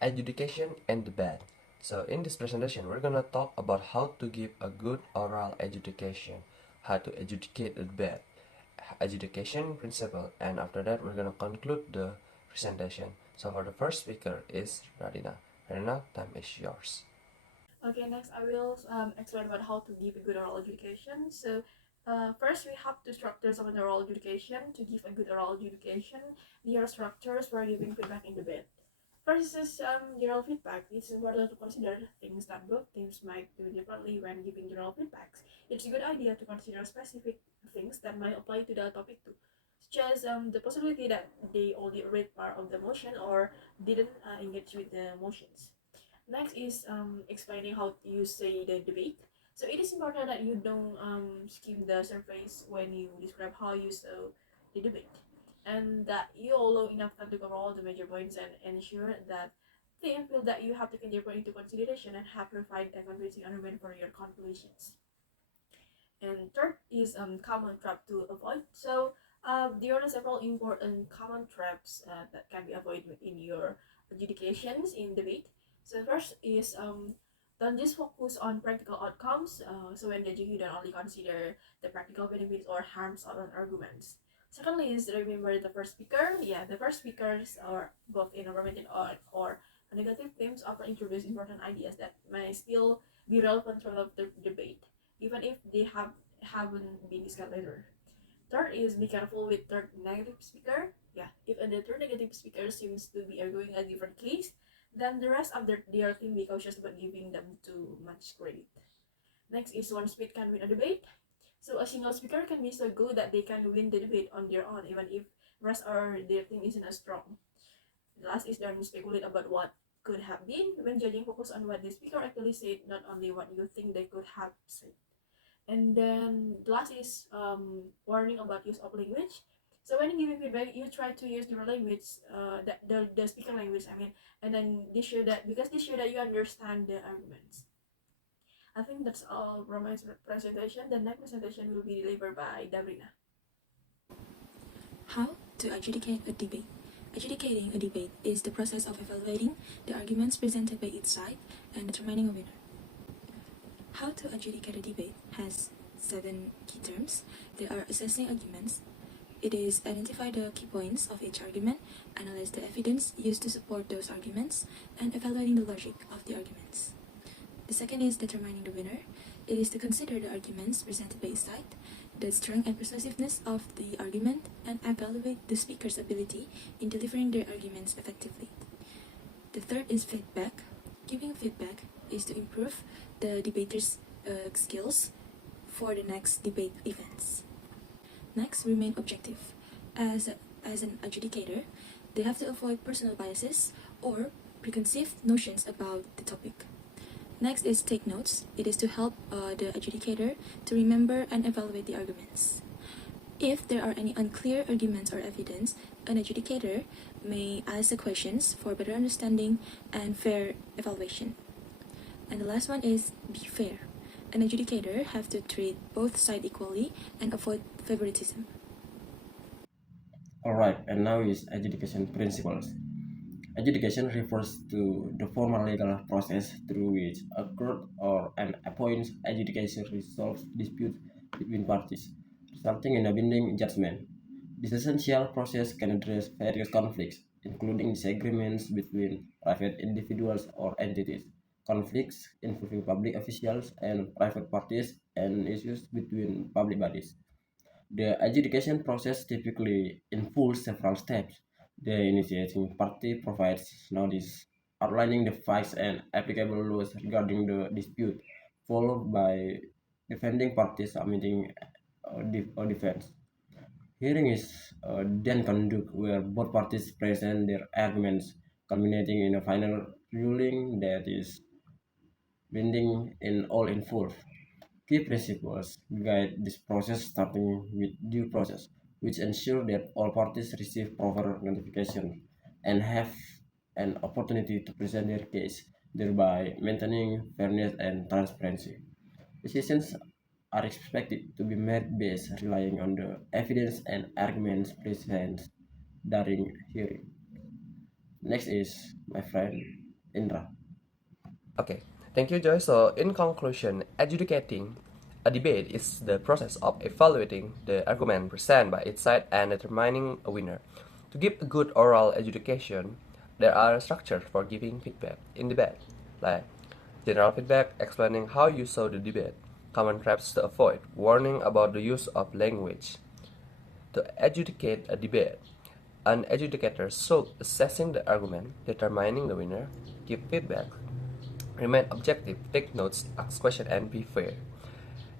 Adjudication and debate. So in this presentation, we're gonna talk about how to give a good oral adjudication, how to adjudicate a debate, adjudication principle, and after that, we're gonna conclude the presentation. So for the first speaker is Radina. Radina, time is yours. Okay, next I will explain about how to give a good oral education. So, first we have to structures of an oral education. To give a good oral education, there are structures for giving feedback in debate. First is general feedback. It's important to consider things that both teams might do differently when giving general feedbacks. It's a good idea to consider specific things that might apply to the topic too, such as the possibility that they only read part of the motion or didn't engage with the motions. Next is explaining how you say the debate. So it is important that you don't skim the surface when you describe how you saw the debate, and that you allow enough time to cover all the major points and ensure that they feel that you have taken their point into consideration and have provided a convincing argument for your conclusions. And third is common trap to avoid. So there are several important common traps that can be avoided in your adjudications in debate. So first is don't just focus on practical outcomes. So when judging, you don't only consider the practical benefits or harms of an arguments. Secondly is remember the first speaker. Yeah, the first speakers are both in a romantic or negative themes often introduce important ideas that may still be relevant for the debate even if they haven't been discussed later. Third is be careful with third negative speaker. Yeah, if the third negative speaker seems to be arguing a different case, then the rest of their team be cautious about giving them too much credit. Next is one speed can win a debate. So a single speaker can be so good that they can win the debate on their own, even if rest or their team isn't as strong. The last is don't speculate about what could have been. When judging, focus on what the speaker actually said, not only what you think they could have said. And then the last is warning about use of language. So when giving feedback, you try to use your language, the speaker language. I mean, and then they show that because they show that you understand the arguments. I think that's all from my presentation. The next presentation will be delivered by Dabrina. How to adjudicate a debate. Adjudicating a debate is the process of evaluating the arguments presented by each side and determining a winner. How to adjudicate a debate has 7 key terms. They are assessing arguments. It is identify the key points of each argument, analyze the evidence used to support those arguments, and evaluating the logic of the arguments. The second is determining the winner. It is to consider the arguments presented by each side, the strength and persuasiveness of the argument, and evaluate the speaker's ability in delivering their arguments effectively. The third is feedback. Giving feedback is to improve the debater's skills for the next debate events. Next, remain objective. As an adjudicator, they have to avoid personal biases or preconceived notions about the topic. Next is take notes. It is to help the adjudicator to remember and evaluate the arguments. If there are any unclear arguments or evidence, an adjudicator may ask the questions for better understanding and fair evaluation. And the last one is be fair. An adjudicator have to treat both sides equally and avoid favoritism. Alright, and now is adjudication principles. Adjudication refers to the formal legal process through which a court or an appoints adjudication resolves disputes between parties, resulting in a binding judgment. This essential process can address various conflicts, including disagreements between private individuals or entities, conflicts involving public officials and private parties, and issues between public bodies. The adjudication process typically involves several steps. The initiating party provides notice outlining the facts and applicable laws regarding the dispute, followed by defending parties submitting a defense. Hearing is then conducted where both parties present their arguments, culminating in a final ruling that is binding in all involved. Key principles guide this process, starting with due process, which ensure that all parties receive proper notification and have an opportunity to present their case, thereby maintaining fairness and transparency. Decisions are expected to be made based relying on the evidence and arguments presented during hearing. Next is my friend. Indra. Okay, thank you, Joy. So, in conclusion, adjudicating a debate is the process of evaluating the argument presented by each side and determining a winner. To give a good oral adjudication, there are structures for giving feedback in debate, like general feedback explaining how you saw the debate, common traps to avoid, warning about the use of language. To adjudicate a debate, an adjudicator should assessing the argument, determining the winner, give feedback, remain objective, take notes, ask questions, and be fair.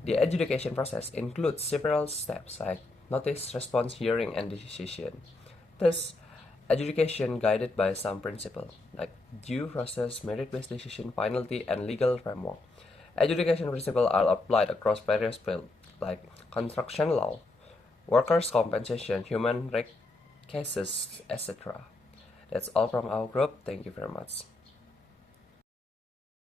The adjudication process includes several steps like notice, response, hearing, and decision. Thus, adjudication guided by some principles like due process, merit-based decision, finality, and legal framework. Adjudication principles are applied across various fields like construction law, workers' compensation, human rights cases, etc. That's all from our group. Thank you very much.